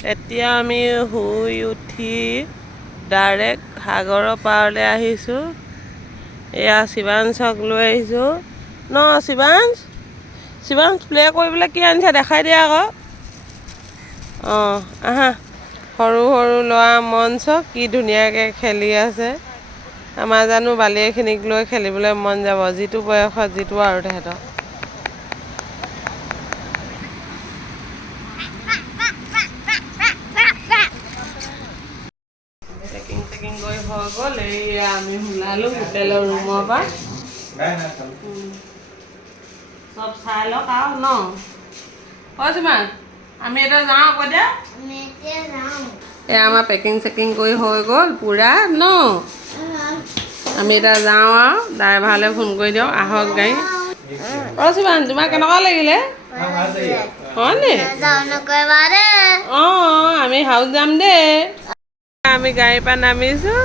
এতিয়া আমি শুই উঠি ডাইৰেক্ট সাগৰৰ পাৰলৈ আহিছোঁ। এয়া শিৱাংশক লৈ আহিছোঁ ন। শিৱাংশ প্লে কৰিবলৈ কি আনিছে দেখাই দিয়া আকৌ। অঁ আহা, সৰু সৰু ল'ৰা মঞ্চ কি ধুনীয়াকৈ খেলি আছে। আমাৰ জানো বালিখিনিক লৈ খেলিবলৈ মন যাব, যিটো বয়সত যিটো আৰু তেহেঁতৰ। পেকিং কৰি হৈ গ'ল। এইয়া আমি ওলালোঁ হোটেলৰ ৰুমৰ পৰা। চব চাই লওক আৰু ন। যিমান আমি এতিয়া যাওঁ আকৌ দিয়া। এয়া আমাৰ পেকিং কৰি হৈ গ'ল পূৰা ন। আমি এতিয়া যাওঁ আৰু ড্ৰাইভাৰলৈ ফোন কৰি দিওঁ আহক গাড়ী। যিমান তোমাৰ কেনেকুৱা লাগিলে? হয়নে? অঁ আমি হাউচ যাম দেই। আমি গাড়ীৰ পৰা নামিছোঁ,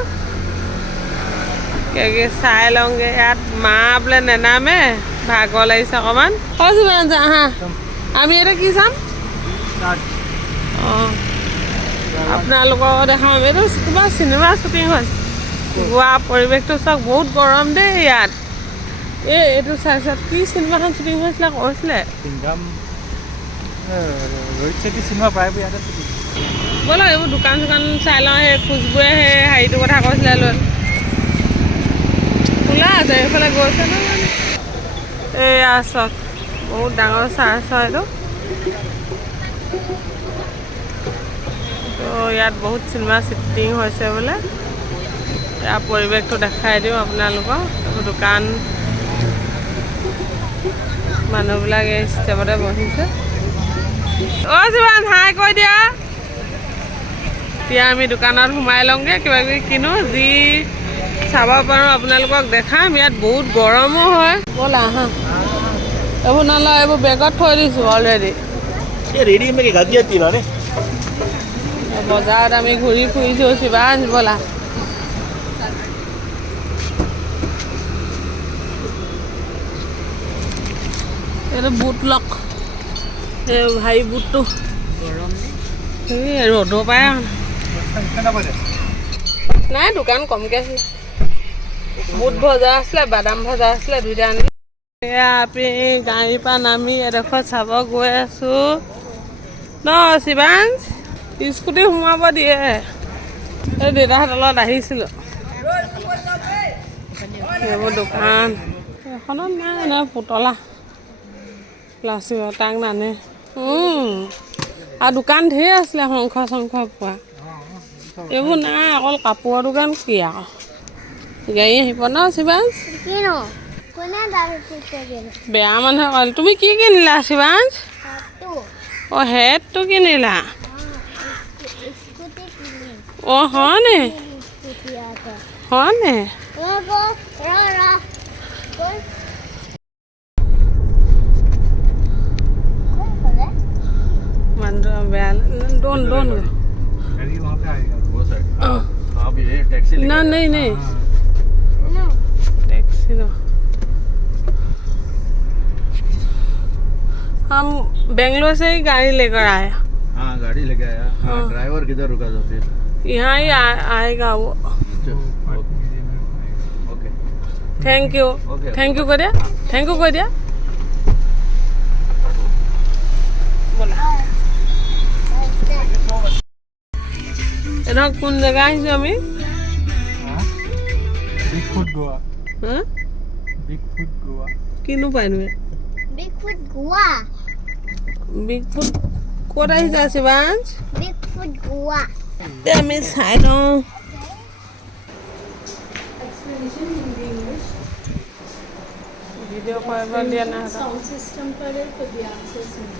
চাই লওঁগৈ ইয়াত মা বোলে নেনামে, ভাগৰ লাগিছে অকণমান। যিমান যা আহা, আমি এতিয়া কি চাম? অঁ আপোনালোকক দেখাম। এইটো কিবা চিনেমা শ্বুটিং হৈছে। গোৱা পৰিৱেশটো চাওক, বহুত গৰম দেই ইয়াত। এইটো চাইছত কি চিনেমাখন শ্বুটিং হৈছিলে কৈছিলে। ব'লক এইবোৰ দোকান চোকান চাই লওঁ। সেই খুচবুৱে সেই হেৰিটোৰ কথা কৈছিলে লৈ খোলা আছে, এইফালে গৈছে নহয়। এইয়া চাওক, বহুত ডাঙৰ চাৰ্চ হয় এইটো। তো ইয়াত বহুত চিনেমা শ্বুটিং হৈছে বোলে। ইয়াৰ পৰিৱেশটো দেখাই দিওঁ আপোনালোকক। দোকান মানুহবিলাক এই ষ্টেপতে বহিছে। যিমান হাই কৈ দিয়া। এতিয়া আমি দোকানত সোমাই লওঁগৈ, কিবা কিবি কিনো, যি চাব পাৰোঁ আপোনালোকক দেখাম। ইয়াত বহুত গৰমো হয়। ব'লা আহা, এইবোৰ নলওঁ, এইবোৰ বেগত থৈ দিছোঁ অলৰেডি। বজাৰত আমি ঘূৰি ফুৰিছোঁ। শিৱাংশ ব'লা। এইটো বুট লক, এই হেৰি বুটটো এই ৰ'দৰ পায় নাই। দোকান কমকৈ আছিলে। বুট ভজা আছিলে, বাদাম ভজা আছিলে, দুইটা আনিলোঁ। এয়া আমি গাড়ীৰ পৰা নামি এডোখৰ চাব গৈ আছোঁ ন। শিৱাংশ স্কুটি সোমাব দিয়ে। এই দেউতাহঁতৰ লগত আহিছিলোঁ। সেইবোৰ দোকান এখনত নাই ন, পুতলা প্লাষ্টিকৰ তাক নানে। আৰু দোকান ঢেৰ আছিলে, শংখ পোৱা। এইবোৰ নাই, অকল কাপোৰৰ দোকান। কি আকৌ গাড়ী আহিব ন। শিৱাংশ বেয়া মানুহে ক'লে। তুমি কি কিনিলা শিৱাংশ? অঁ হেডটো কিনিলা? অঁ হয়নে? হয়নে? মানুহটো বেয়া ডোন ना नहीं टैक्सी ना। हम बेंगलोर से ही गाड़ी लेकर आए। हाँ गाड़ी लेके आया। हाँ ड्राइवर किधर रुका था फिर? यहाँ ही आएगा वो। Okay thank you. Thank you कर दिया। थैंक यू कर दिया। बोला इधर कौन जगह है हमें? Big foot Goa. हाँ बिग फुट गोवा किनु पाइनु big foot Goa. Big foot ক'ত আহিছে শিৱাংশ? Big foot Goa. আমি চাই লওঁ। ভিডিঅ' কৰিব দিয়া নাই। साउंड सिस्टम पर है तो ध्यान से सुनो।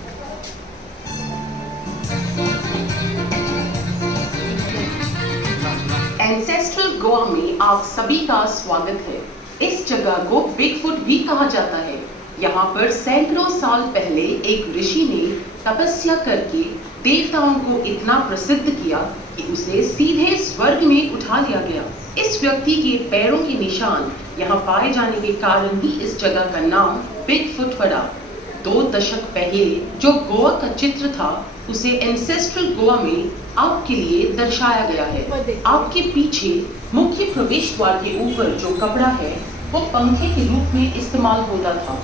एंसेस्ट्रल गोवा में आप सभी का स्वागत है। इस जगह को बिग फुट भी कहा जाता है। यहाँ पर सैकड़ों साल पहले एक ऋषि ने तपस्या करके देवताओं को इतना प्रसिद्ध किया कि उसे सीधे स्वर्ग में उठा लिया गया। इस व्यक्ति के पैरों के निशान यहाँ पाए जाने के कारण ही इस जगह का नाम बिग फुट पड़ा। 2 दशक पहले जो गोवा का चित्र था उसे एंसेस्ट्रल गोवा में आपके लिए दर्शाया गया है। आपके पीछे मुख्य प्रवेश द्वार के ऊपर जो कपड़ा है वो पंखे के रूप में इस्तेमाल होता था।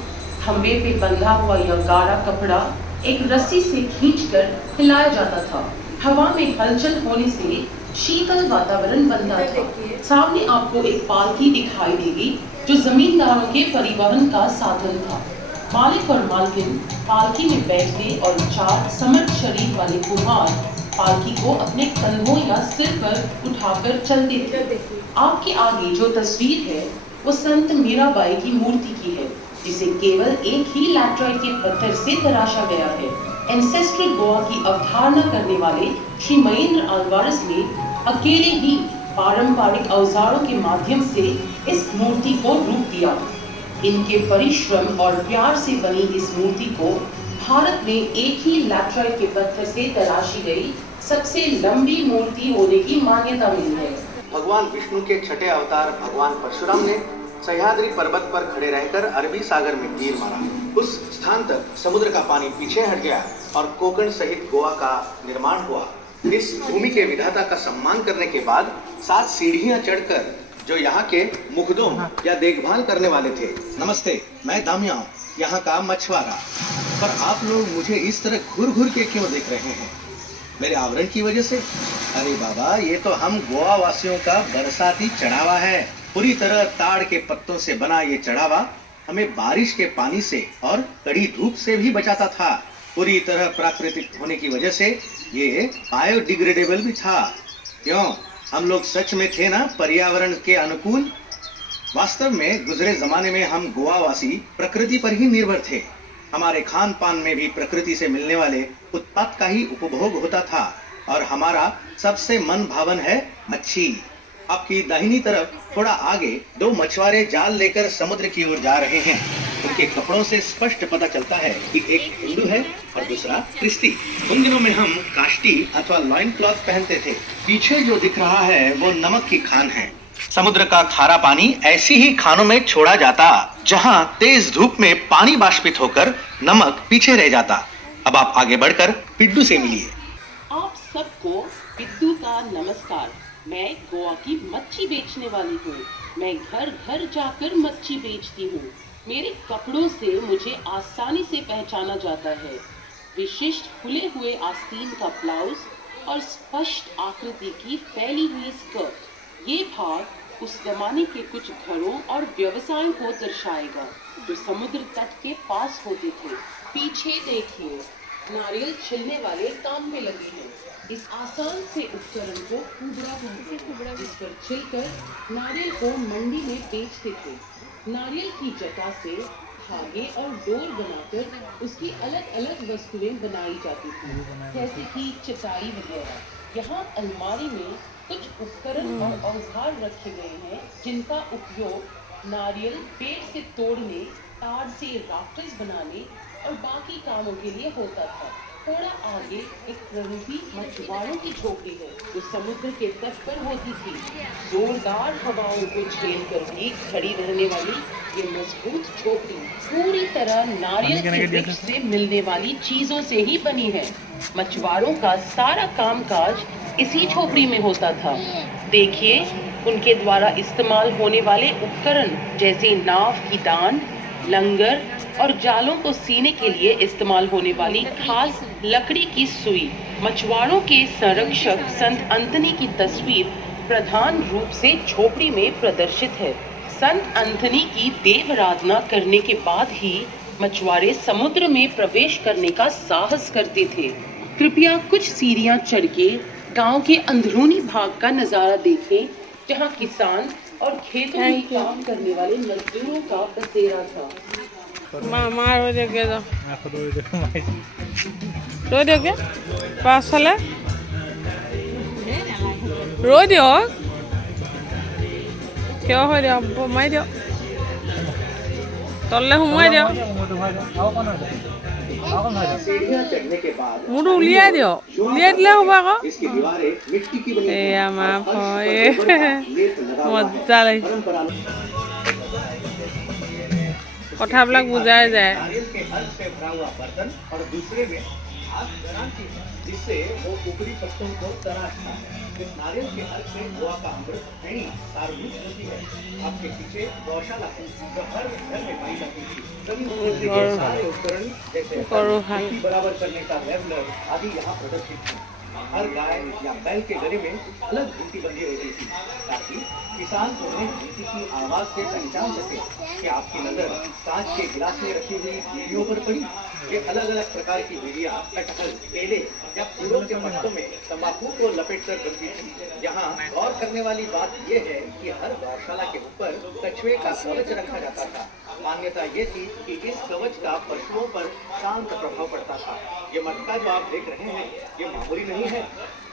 खंबे पे बंधा हुआ यह गाढ़ा कपड़ा एक रस्सी से खींचकर हिलाया जाता था। हवा में हलचल होने से शीतल वातावरण बनता था। सामने आपको एक पालकी दिखाई देगी जो जमींदारों के परिवहन का साधन था। मालिक और मालकिन पालकी में बैठते और 4 समर्थ शरीर वाले कुम्हार पालकी को अपने कंधों या सिर पर उठाकर चलते थे। आपके आगे जो तस्वीर है वो संत मीराबाई की मूर्ति की है, जिसे केवल एक ही लैटराइट के पत्थर से तराशा गया है। एंसेस्ट्रल गोवा की अवधारणा करने वाले श्री महेंद्र अल्वारेस ने अकेले ही पारंपरिक औजारों के माध्यम से इस मूर्ति को रूप दिया। इनके परिश्रम और प्यार से बनी इस मूर्ति को भारत में एक ही लैटराइट के पत्थर से तराशी गई सबसे लंबी मूर्ति होने की मान्यता मिली है। भगवान विष्णु के छठे अवतार भगवान परशुराम ने सह्याद्री पर्वत पर खड़े रहकर अरबी सागर में तीर मारा। उस स्थान तक समुद्र का पानी पीछे हट गया और कोकण सहित गोवा का निर्माण हुआ। इस भूमि के विधाता का सम्मान करने के बाद 7 सीढ़ियां चढ़कर जो यहाँ के मुखदों या देखभाल करने वाले थे। नमस्ते, मैं दामिया हूँ, यहाँ का मछुआरा। पर आप लोग मुझे इस तरह घूर घूर के क्यों देख रहे हैं? मेरे आवरण की वजह से? अरे बाबा, ये तो हम गोवा वासियों का बरसाती चढ़ावा है। पूरी तरह ताड़ के पत्तों से बना ये चढ़ावा हमें बारिश के पानी से और कड़ी धूप से भी बचाता था। पूरी तरह प्राकृतिक होने की वजह से ये बायोडिग्रेडेबल भी था। क्यों? हम लोग सच में थे ना पर्यावरण के अनुकूल। वास्तव में गुजरे जमाने में हम गोवावासी प्रकृति पर ही निर्भर थे। हमारे खान पान में भी प्रकृति से मिलने वाले उत्पाद का ही उपभोग होता था और हमारा सबसे मन भावन है मच्छी। आपकी दाहिनी तरफ थोड़ा आगे 2 मछुआरे जाल लेकर समुद्र की ओर जा रहे हैं। उनके कपड़ों से स्पष्ट पता चलता है कि एक हिंदू है और दूसरा क्रिस्ती। उन दिनों में हम काष्टी अथवा लॉइन क्लॉथ पहनते थे। पीछे जो दिख रहा है वो नमक की खान है। समुद्र का खारा पानी ऐसी ही खानों में छोड़ा जाता जहां तेज धूप में पानी बाष्पित होकर नमक पीछे रह जाता। अब आप आगे बढ़कर पिड्डू से मिलिए। आप सबको पिड्डू का नमस्कार। मैं गोवा की मच्छी बेचने वाली हूँ। मैं घर घर जाकर मच्छी बेचती हूँ। मेरे कपड़ों से मुझे आसानी से पहचाना जाता है। विशिष्ट खुले हुए आस्तीन का ब्लाउज और स्पष्ट आकृति की फैली हुई स्कर्ट। ये भाग उस जमाने के कुछ घरों और व्यवसायों को दर्शाएगा जो समुद्र तट के पास होते थे। पीछे देखिए, नारियल छिलने वाले काम में लगे हैं। इस आसान से उपकरण को कुबड़ा कहते हैं, जिस पर छिलकर नारियल को मंडी में बेचते थे। नारियल की जटा से धागे और डोर बनाकर उसकी अलग अलग वस्तुएं बनाई जाती थी, जैसे कि चटाई वगैरह। यहाँ अलमारी में कुछ उपकरण और औजार रखे गए हैं जिनका उपयोग नारियल पेड़ से तोड़ने, तार से राफ्टर्स बनाने और बाकी कामों के लिए होता था। थोड़ा आगे एक प्ररूपी मछुआरों की झोपड़ी है जो समुद्र के तट पर होती थी। जोरदार हवाओं को झेलकर भी खड़ी रहने वाली ये मजबूत झोपड़ी पूरी तरह नारियल के वृक्ष से मिलने वाली चीजों से ही बनी है। मछुआरों का सारा कामकाज इसी झोपड़ी में होता था। देखिए, उनके द्वारा इस्तेमाल होने वाले उपकरण जैसे नाव की दांड, लंगर और जालों को सीने के लिए इस्तेमाल होने वाली खास लकड़ी की सुई। मछुआरों के संरक्षक संत अंथनी की तस्वीर प्रधान रूप से झोपड़ी में प्रदर्शित है। संत अंथनी की देवाराधना करने के बाद ही मछुआरे समुद्र में प्रवेश करने का साहस करते थे। कृपया कुछ सीढ़ियां चढ़ के गांव के अंदरूनी भाग का नजारा देखें, जहां किसान और खेतों में काम करने वाले मजदूरों का बसेरा था। मामा रৈ দিয়ক যাওঁ ৰৈ দিয়ক পাছফালে ৰৈ দিয়ক থিয় হৈ দিয়ক মাৰি দিয়ক তললৈ সোমোৱাই দিয়ক মোৰটো উলিয়াই দিয়ক উলিয়াই দিলে হ'ব আকৌ এই আমাৰ মজা লাগিছে কথাবিলাক বুজাই যায়। इससे वो ऊपरी पत्तों को तराशता है। इस नारियल के अर्क से गोवा का अमृत फेणी सार्वभूत होती है। आपके पीछे गौशाला है जो हर घर में पाई जाती थी। सभी खेती के सारे उपकरण जैसे खेती बराबर करने का लेवलर आदि यहाँ प्रदर्शित थे। हर गाय या बैल के गले में अलग घंटी बंधी रहती थी ताकि किसान उन्हें घंटी की आवाज से पहचान सके कि आपकी नजर कांच के गिलास में रखी हुई बीड़ियों पर पड़ी। ये अलग अलग प्रकार की बीड़ियां कटहल, केले या फूलों के पत्तों में तंबाकू को लपेट कर बनती थी। यहाँ गौर करने वाली बात यह है कि हर गौशाला के ऊपर कछुए का कवच रखा जाता था। मान्यता ये थी कि इस कवच का पशुओं पर शांत प्रभाव पड़ता था। ये मटका जो आप देख रहे हैं ये मामूली नहीं है।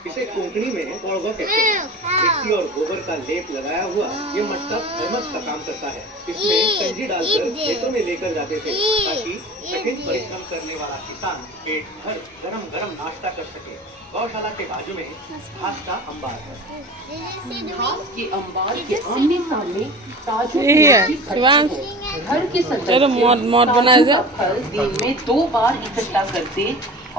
इसे कोंकणी में कोड़वा कहते हैं। मिट्टी और गोबर का लेप लगाया हुआ ये मटका थर्मस का काम करता है। इसमें कंजी डालकर खेतों में लेकर जाते थे ताकि कठिन परिश्रम करने वाला किसान पेट भर गरम गरम नाश्ता कर सके। गौशाला के बाजू में घास का अंबार है। घास के अंबार के आमने सामने ताजों यही है की शिवांश। घर के चलो मौत बनाए काजू का फल दिन में 2 बार इकट्ठा करते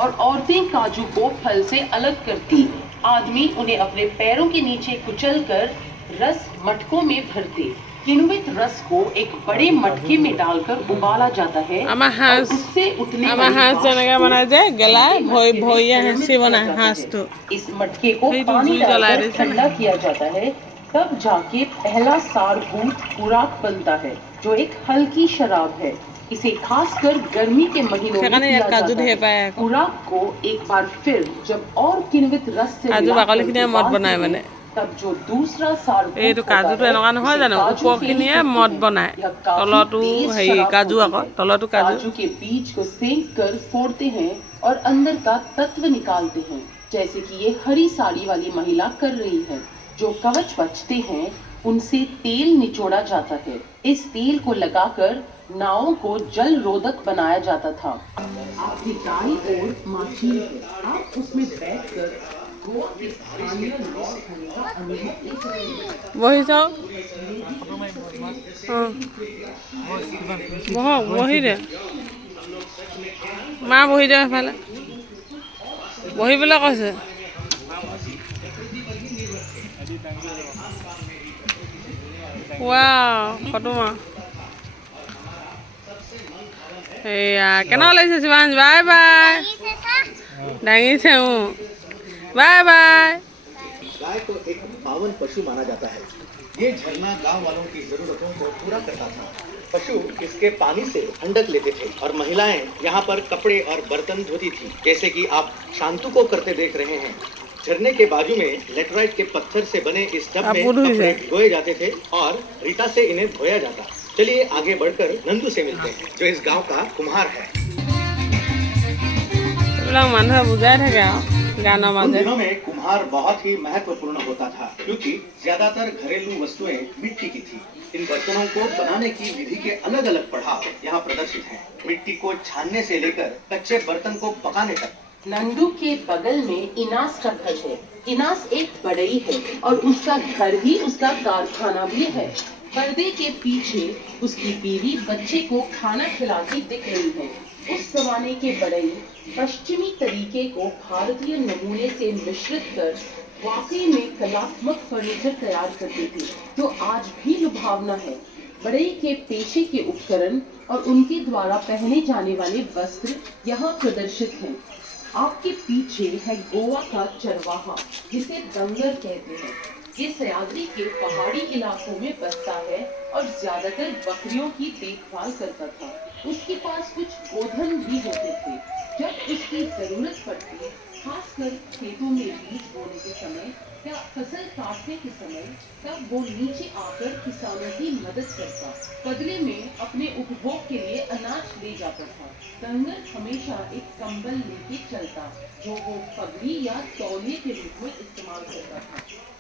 और औरतें काजू को फल से अलग करती। आदमी उन्हें अपने पैरों के नीचे कुचलकर रस मटकों में भरते। किण्वित रस को एक बड़े मटके में डालकर उबाला जाता है। और उससे उठने वाली हाथ जनेगा बनाए जाए गलाय भोई भोइया हंसी बनाए हाथ तो इस मटके को पानी डालकर ठंडा किया जाता है। तब जाके पहला सारभूत खुराक बनता है जो एक हल्की शराब है। इसे खासकर गर्मी के महीनों में पिया जाता है। खुराक को एक बार फिर जब और किण्वित रस से मद बनाए मैंने तब जो दूसरा सारभूत এইটো কাজুটো এনেকুৱা নহয় জানো ওপৰখিনিয়ে মদ বনায় তলটো হেৰি কাজু আকৌ তলটো काजू के बीज को सेंक कर फोड़ते हैं और अंदर का तत्व निकालते हैं जैसे कि ये हरी साड़ी वाली महिला कर रही है। जो कवच बचते हैं उनसे तेल निचोड़ा जाता है। इस तेल को लगाकर नावों को जल रोधक बनाया जाता था। आपकी दाईं ओर माछी है। आप उसमें बैठकर गोवा के स्थानीय लौट खाने का अनुभव ले सकते हैं। वही सब বহি দে মা বহি দে সেইফালে বহিবলৈ কৈছে। ফটো মাৰ সেয়া কেনেকুৱা লাগিছে শিৱাংশ? বাই বাই দাঙিছে बाय बाय। गाय को एक पावन पशु माना जाता है। ये झरना गांव वालों की जरूरतों को पूरा करता था। पशु इसके पानी से ठंडक लेते थे और महिलाएं यहाँ पर कपड़े और बर्तन धोती थी जैसे कि आप शांतु को करते देख रहे हैं। झरने के बाजू में लेटराइट के पत्थर से बने इस टब में कपड़े धोए जाते थे और रीता से इन्हें धोया जाता। चलिए आगे बढ़कर नंदू से मिलते हैं जो इस गाँव का कुम्हार है। মানুহে বুজাই থাকে उन दिनों में कुम्हार बहुत ही महत्वपूर्ण होता था क्योंकि ज्यादातर घरेलू वस्तुएं मिट्टी की थी। इन बर्तनों को बनाने की विधि के अलग अलग पड़ाव यहाँ प्रदर्शित हैं। मिट्टी को छानने से लेकर कच्चे बर्तन को पकाने तक। नंदू के बगल में इनास का घर है। इनास एक बढ़ई है और उसका घर भी उसका कारखाना भी है। पर्दे के पीछे उसकी बीवी बच्चे को खाना खिलाती दिख रही है। उस जमाने के बढ़ई पश्चिमी तरीके को भारतीय नमूने से मिश्रित कर वाकई में कलात्मक फर्नीचर तैयार करते थे जो आज भी लुभावना है। बढ़ई के पेशे के उपकरण और उनके द्वारा पहने जाने वाले वस्त्र यहाँ प्रदर्शित हैं। आपके पीछे है गोवा का चरवाहा जिसे दंगर कहते हैं। ये सह्याद्री के पहाड़ी इलाकों में बसता है और ज्यादातर बकरियों की देखभाल करता था। उसके पास कुछ गोधन भी होते थे। जब उसकी जरूरत पड़ती खासकर खेतों में बीज बोने के समय या फसल काटने के समय तब वो नीचे आकर किसानों की मदद करता। बदले में अपने उपभोग के लिए अनाज ले जाता था। दंगर हमेशा एक कंबल लेके चलता जो वो पगड़ी या तौलिए के रूप में इस्तेमाल करता था।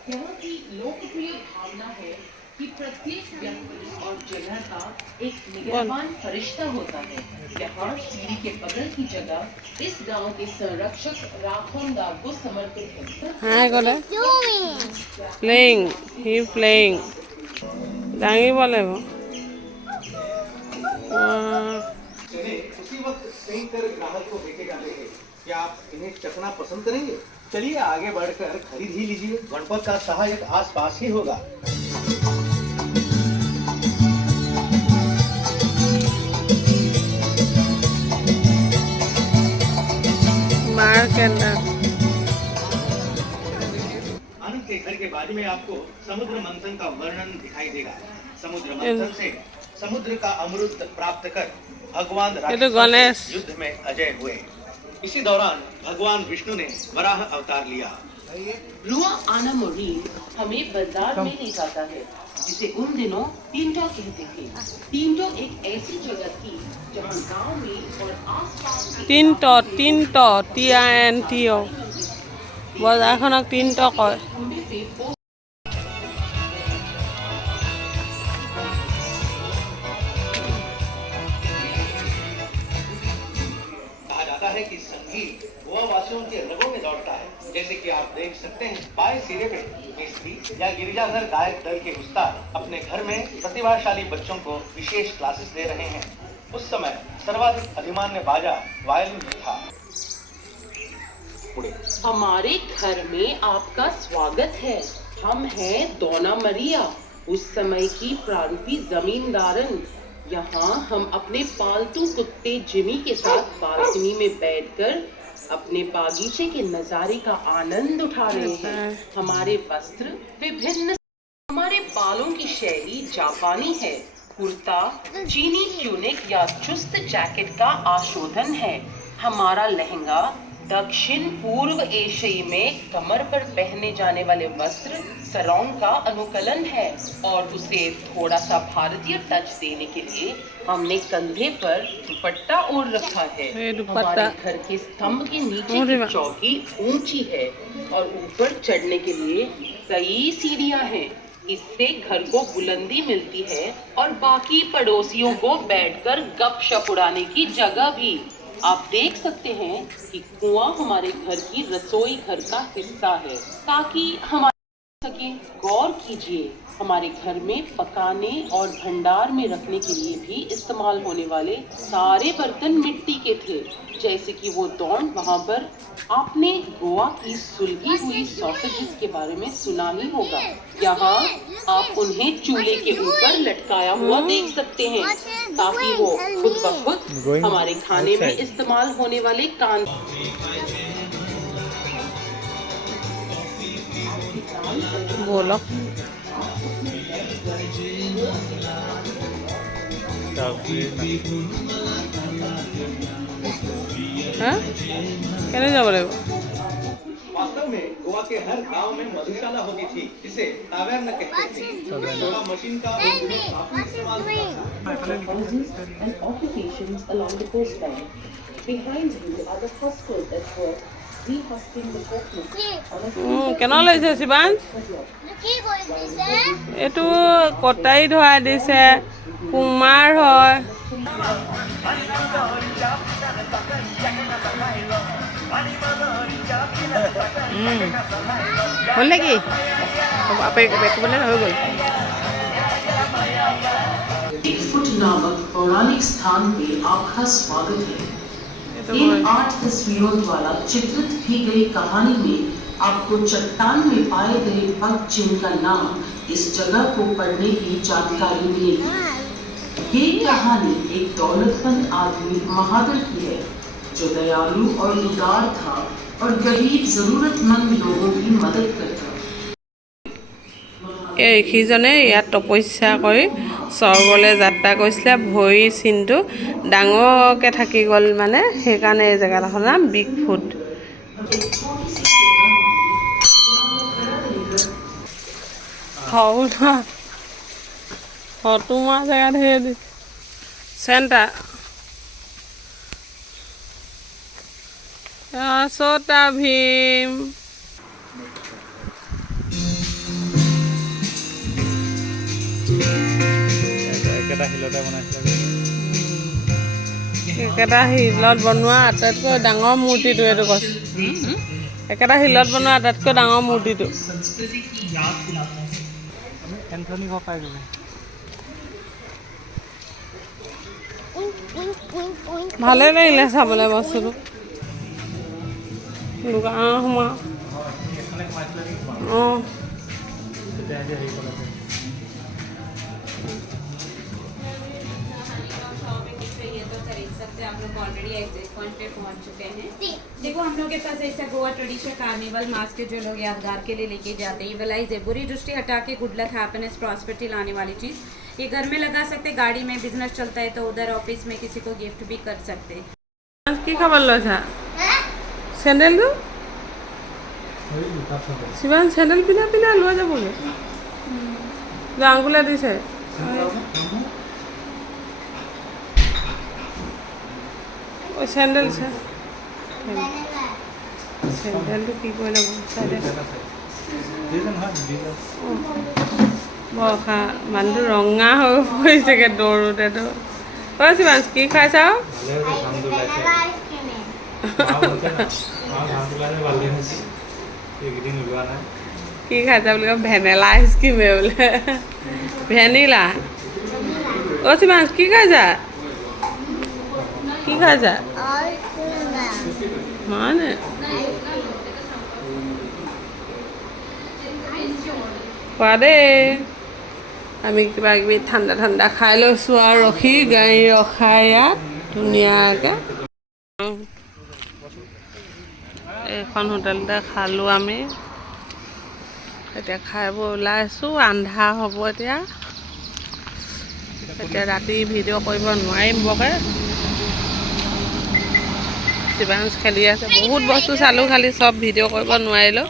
यहाँ की लोकप्रिय भावना है कि प्रत्येक व्यक्ति और जगह का एक निगरान फरिश्ता होता है। यहाँ सीढ़ी के बगल की जगह इस गांव के संरक्षक राखोंदार को समर्पित है। हाँ बोले प्लेइंग ही प्लेइंग दांगी बोले वो उसी वक्त सेंक कर ग्राहक को बेचे जाते थे। क्या आप इन्हें चखना पसंद करेंगे? चलिए आगे बढ़कर खरीद ही लीजिए। गणपत का सहायक आसपास ही होगा। आनंद के घर के बाजू में आपको समुद्र मंथन का वर्णन दिखाई देगा। समुद्र मंथन से समुद्र का अमृत प्राप्त कर भगवान राक्षसों से युद्ध में अजय हुए। इसी दौरान भगवान विष्णु ने वराह अवतार लिया। रुआ आना मोरीन हमें बाजार में ले जाता है, जिसे उन दिनों टिंटो कहते थे। टिंटो एक ऐसी जगह थी जहाँ गांव में और आसपास के टिंटो TINTO বজাৰখনক টিণ্টো কয়। कहा जाता है कि संगीत गोवा वासियों के रगों में दौड़ता है। जैसे कि आप देख सकते हैं, बाएं सिरे पे मिस्त्री या गिरिजाघर गायक दल के उस्ताद अपने घर में प्रतिभाशाली बच्चों को विशेष क्लासेस दे रहे हैं। उस समय सर्वाधिक अधिमान्य बाजा वायलिन था। हमारे घर में आपका स्वागत है। हम हैं दोना मरिया, उस समय की प्रारूपी जमींदारन। यहाँ हम अपने पालतू कुत्ते जिमी के साथ बालकनी में बैठकर अपने बागीचे के नजारे का आनंद उठा रहे हैं। हमारे वस्त्र विभिन्न, हमारे बालों की शैली जापानी है। कुर्ता चीनी ट्यूनिक या चुस्त जैकेट का आशोधन है। हमारा लहंगा दक्षिण पूर्व एशिया में कमर पर पहने जाने वाले वस्त्र सरोंग का अनुकलन है, और उसे थोड़ा सा भारतीय टच देने के लिए हमने कंधे पर दुपट्टा ओढ़ रखा है। हमारे घर के स्तंभ के नीचे की चौकी ऊंची है और ऊपर चढ़ने के लिए कई सीढ़ियां हैं। इससे घर को बुलंदी मिलती है और बाकी पड़ोसियों को बैठकर गपशप उड़ाने की जगह भी। आप देख सकते हैं कि कुआं हमारे घर की रसोई घर का हिस्सा है, ताकि हमारे सके। गौर कीजिए, हमारे घर में पकाने और भंडार में रखने के लिए भी इस्तेमाल होने वाले सारे बर्तन मिट्टी के थे, जैसे कि वो दौड़ वहाँ पर। आपने गोवा की सुलगी हुई सॉसेजेस के बारे में सुना ही होगा। यहाँ आप उन्हें चूल्हे के ऊपर लटकाया हुआ देख सकते हैं, ताकि वो खुद ब खुद हमारे खाने में इस्तेमाल होने वाले कान। बोलो কেনে যাব লাগিব? वास्तव में गोवा के हर गांव में मधुशाला होती थी, जिसे तावेर्न कहते थे। सोडा मशीन का काफी इस्तेमाल and occupations along the coastline. Behind you are the hostels that were rehosting the coastline. কেনে লাগিছে শিৱান? কি কৰি দিছে? এইটো কটাৰী ধৰাই দিছে, কুমাৰ হয়। হ'ল নেকি? বেকবলে হৈ গ'ল। बिगफुट नामक पौराणिक स्थान पे आपका स्वागत है। इन 8 तस्वीरों द्वारा चित्रित की गई कहानी में आपको चट्टान में पाए गए पग चिन्ह का नाम इस जगह को पढ़ने की जानकारी मिलेगी। ये कहानी एक दौलतमंद आदमी महादर की है, जो दयालु और उदार था और गरीब जरूरतमंद लोगों की मदद करता। এই ঋষিজনে ইয়াত তপস্যা কৰি স্বৰ্গলৈ যাত্ৰা কৰিছিলে। ভৰি চিনটো ডাঙৰকৈ থাকি গ'ল, মানে সেইকাৰণে এই জেগাডোখৰ নাম বিগফুট। ফটো মৰা জেগা ধেৰ দিছে। চেণ্টাৰ ছোটা ভীম। একেটা শিলত বনোৱা আটাইতকৈ ডাঙৰ মূৰ্তিটো এইটো কৈছোঁ। একেটা শিলত বনোৱা আটাইতকৈ ডাঙৰ মূৰ্তিটো। ভালে লাগিলে চাবলৈ বস্তুটো। দোকানত সোমা অঁ ये तो खरीद सकते हैं आप लोग ऑलरेडी एग्जिट पॉइंट पे पहुंच चुके हैं। देखो हम लोग के पास ऐसा गोवा ट्रेडिशनल कार्निवल मास्क के जो लोग यादगार के लिए लेके जाते हैं, ये वाला बुरी दृष्टि हटा के गुड लक हैप्पीनेस प्रॉस्पेरिटी लाने वाली चीज़। ये घर में लगा सकते, गाड़ी में बिजनेस चलता है तो उधर ऑफिस में किसी को गिफ्ट भी कर सकते हैं। কি খাবার লৈছা চেণ্ডেলটো শিৱান চেণ্ডেল পিন্ধা পিন্ধা লৈ যাবগৈ আঙুলে দিছে ওই চেণ্ডেল চেণ্ডেলটো কি কৰিলে বৰষা মানুহটো ৰঙা হৈ পৰিছেগৈ দৌৰোতেতো ঐ শিৱান কি খাইছা কি খাইছা বুলি কয় ভেনেলা আইচক্ৰীমে বোলে ভেনিলা অ' শিৱান কি খাইছা কি খাইছা মানে খোৱা দেই আমি কিবা কিবি ঠাণ্ডা ঠাণ্ডা খাই লৈছোঁ আৰু ৰখি গাড়ী ৰখাই ইয়াত ধুনীয়াকৈ এইখন হোটেলতে খালোঁ আমি এতিয়া খাই বৈ ওলাইছোঁ আন্ধাৰ হ'ব এতিয়া ৰাতি ভিডিঅ' কৰিব নোৱাৰিম বৰকৈ শিৱাংশ খেলি আছে বহুত বস্তু চালোঁ খালি চব ভিডিঅ' কৰিব নোৱাৰিলোঁ